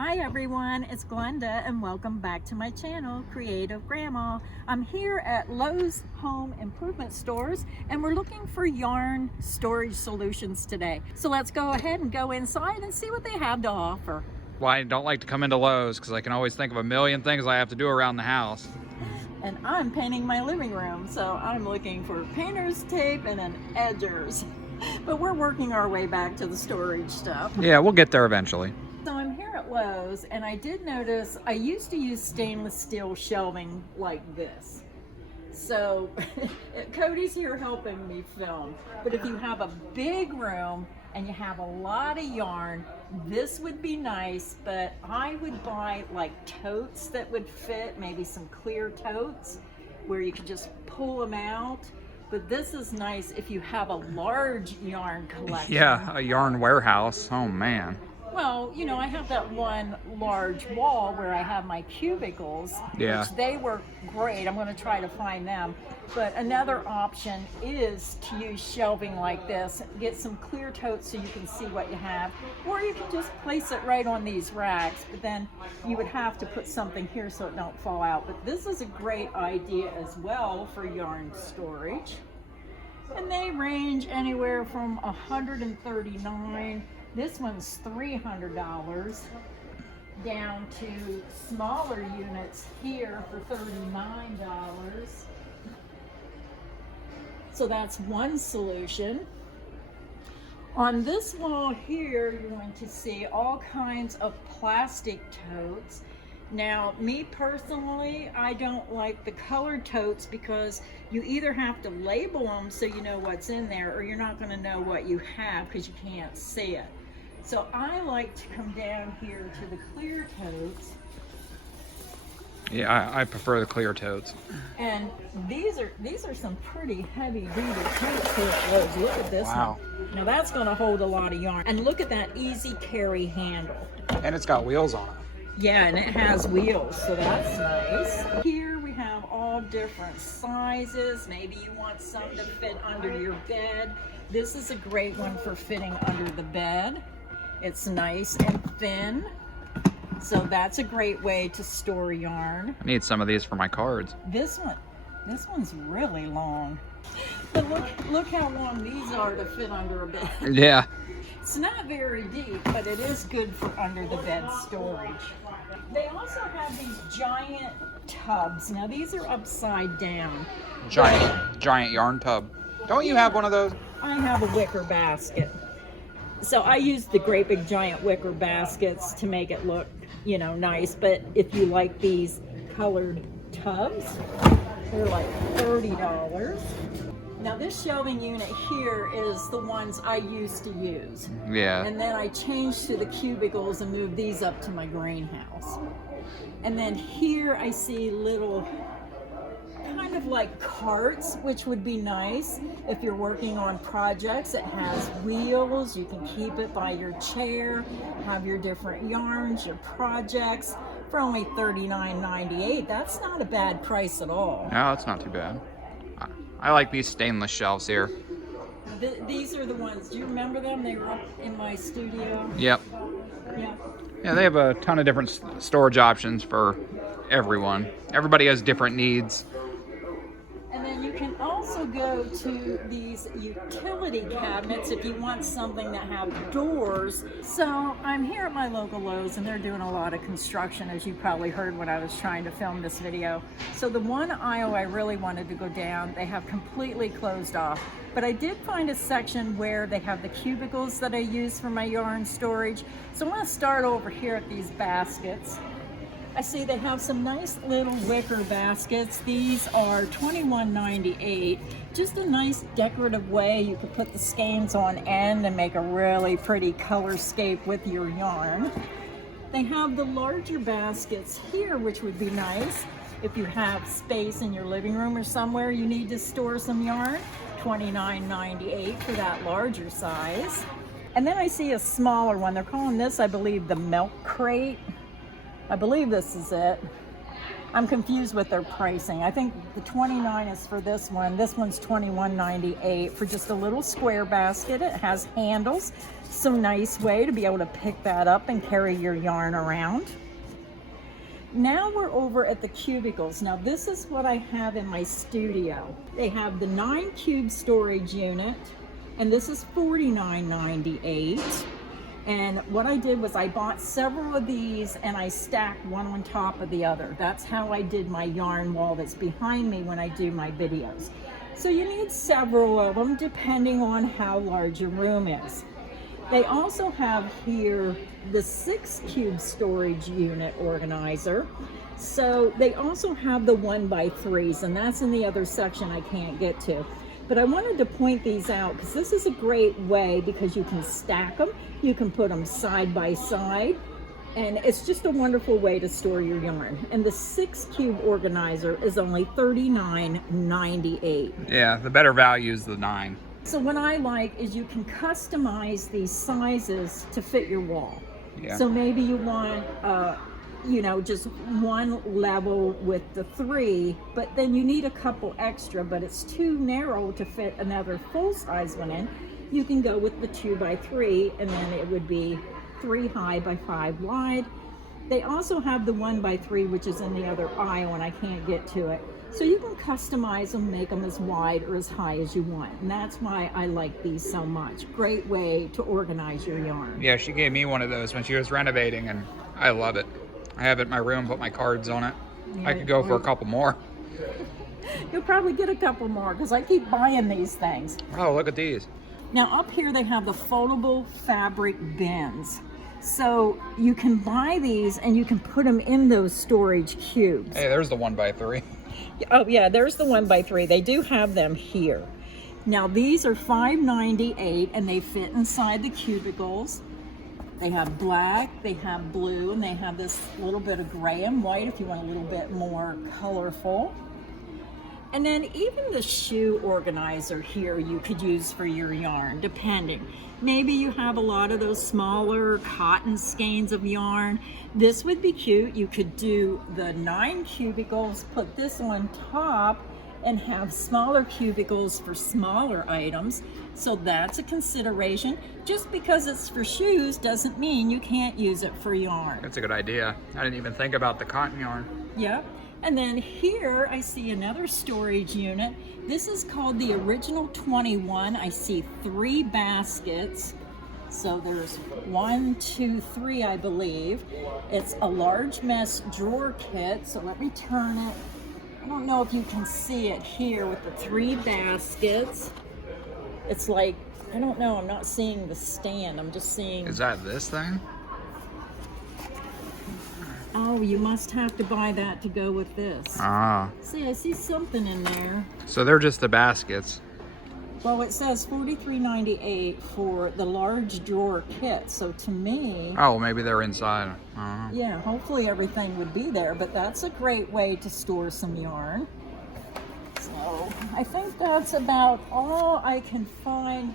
Hi everyone, it's Glenda and welcome back to my channel, Creative Grandma. I'm here at Lowe's Home Improvement Stores and we're looking for yarn storage solutions today. So let's go ahead and go inside and see what they have to offer. Well, I don't like to come into Lowe's because I can always think of a million things I have to do around the house. And I'm painting my living room, so I'm looking for painter's tape and an edgers. But we're working our way back to the storage stuff. Yeah, we'll get there eventually. So I'm here at Lowe's and I did notice I used to use stainless steel shelving like this. So Cody's here helping me film. But if you have a big room and you have a lot of yarn, this would be nice, but I would buy like totes that would fit, maybe some clear totes where you could just pull them out. But this is nice if you have a large yarn collection. Yeah, a yarn warehouse. Oh man. Well, you know, I have that one large wall where I have my cubicles, Yeah. which they work great. I'm going to try to find them. But another option is to use shelving like this. Get some clear totes so you can see what you have. Or you can just place it right on these racks. But then you would have to put something here so it don't fall out. But this is a great idea as well for yarn storage. And they range anywhere from $139. This one's $300 down to smaller units here for $39. So that's one solution. On this wall here, you're going to see all kinds of plastic totes. Now, me personally, I don't like the colored totes because you either have to label them so you know what's in there or you're not going to know what you have because you can't see it. So I like to come down here to the clear totes. Yeah, I prefer the clear totes. And these are some pretty heavy duty totes here at Lowe's. Look at this Wow. one. Now that's going to hold a lot of yarn. And look at that easy carry handle. And it's got wheels on it. Yeah, and it has wheels, so that's nice. Here we have all different sizes. Maybe you want some to fit under your bed. This is a great one for fitting under the bed. It's nice and thin, so that's a great way to store yarn. I need some of these for my cards. This one's really long. But look how long these are to fit under a bed. Yeah. It's not very deep, but it is good for under the bed storage. They also have these giant tubs. Now these are upside down. Giant yarn tub. Don't you have one of those? I have a wicker basket. So I use the great big giant wicker baskets to make it look, you know, nice. But if you like these colored tubs, they're like $30. Now this shelving unit here is the ones I used to use. Yeah. And then I changed to the cubicles and moved these up to my greenhouse. And then here I see little kind of like carts, which would be nice if you're working on projects. It has wheels, you can keep it by your chair, have your different yarns, your projects for only $39.98. That's not a bad price at all. No, it's not too bad. I like these stainless shelves here. These are the ones, do you remember them? They were up in my studio. Yep. Yeah. Yeah, they have a ton of different storage options for everyone. Everybody has different needs. And then you can also go to these utility cabinets if you want something that have doors. So I'm here at my local Lowe's and they're doing a lot of construction, as you probably heard when I was trying to film this video. So the one aisle I really wanted to go down, they have completely closed off. But I did find a section where they have the cubicles that I use for my yarn storage. So I'm going to start over here at these baskets. I see they have some nice little wicker baskets. These are $21.98. Just a nice decorative way you could put the skeins on end and make a really pretty color scape with your yarn. They have the larger baskets here, which would be nice if you have space in your living room or somewhere you need to store some yarn. $29.98 for that larger size. And then I see a smaller one. They're calling this, I believe, the milk crate. I believe this is it. I'm confused with their pricing. I think the $29 is for this one. This one's $21.98 for just a little square basket. It has handles So nice way to be able to pick that up and carry your yarn around. Now we're over at the cubicles. Now this is what I have in my studio. They have the 9 cube storage unit, and this is $49.98. And what I did was I bought several of these and I stacked one on top of the other. That's how I did my yarn wall that's behind me when I do my videos. So you need several of them depending on how large your room is. They also have here the 6 cube storage unit organizer. So they also have the 1x3s, and that's in the other section I can't get to. But I wanted to point these out because this is a great way because you can stack them, you can put them side by side, and it's just a wonderful way to store your yarn. And the 6 cube organizer is only $39.98. Yeah, the better value is the 9. So what I like is you can customize these sizes to fit your wall. Yeah. So maybe you want, you know, just one level with the 3, but then you need a couple extra, but it's too narrow to fit another full-size one in. You can go with the 2x3, and then it would be 3 high by 5 wide. They also have the 1x3, which is in the other aisle, and I can't get to it. So you can customize them, make them as wide or as high as you want. And that's why I like these so much. Great way to organize your yarn. Yeah, she gave me one of those when she was renovating, and I love it. I have it in my room, put my cards on it. Yeah, I could go for a couple more. You'll probably get a couple more because I keep buying these things. Oh, look at these. Now up here they have the foldable fabric bins. So you can buy these and you can put them in those storage cubes. Hey, there's the 1x3. Oh yeah, there's the 1x3. They do have them here. Now these are $5.98 and they fit inside the cubicles. They have black, they have blue, and they have this little bit of gray and white if you want a little bit more colorful. And then even the shoe organizer here you could use for your yarn, depending. Maybe you have a lot of those smaller cotton skeins of yarn. This would be cute. You could do the 9 cubicles, put this on top, and have smaller cubicles for smaller items. So that's a consideration. Just because it's for shoes doesn't mean you can't use it for yarn. That's a good idea. I didn't even think about the cotton yarn. Yep. And then here I see another storage unit. This is called the Original 21. I see 3 baskets. So there's 1, 2, 3, I believe. It's a large mess drawer kit. So let me turn it. I don't know if you can see it here with the 3 baskets. It's like, I don't know, I'm not seeing the stand. I'm just seeing. Is that this thing? Oh, you must have to buy that to go with this. Ah. See, I see something in there. So they're just the baskets. Well, it says $43.98 for the large drawer kit. So to me, Oh, maybe they're inside. yeah, hopefully everything would be there. But that's a great way to store some yarn. So I think that's about all I can find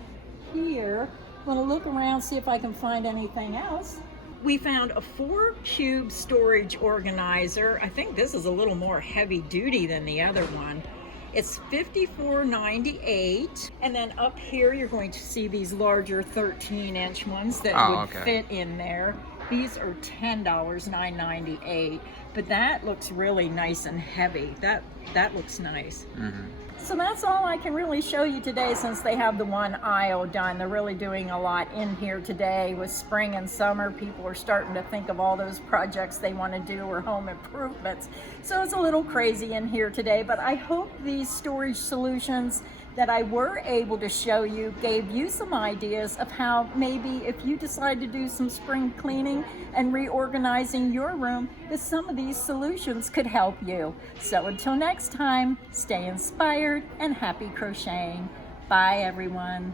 here. I'm going to look around, see if I can find anything else. We found a 4 cube storage organizer. I think this is a little more heavy duty than the other one. It's $54.98. And then up here, you're going to see these larger 13-inch ones that would fit in there. These are $10.98. But that looks really nice and heavy. That looks nice. Mm-hmm. So that's all I can really show you today since they have the one aisle done. They're really doing a lot in here today. With spring and summer, people are starting to think of all those projects they want to do or home improvements. So it's a little crazy in here today, but I hope these storage solutions that I were able to show you gave you some ideas of how maybe if you decide to do some spring cleaning and reorganizing your room, that some of these solutions could help you. So until next time, stay inspired and happy crocheting. Bye everyone.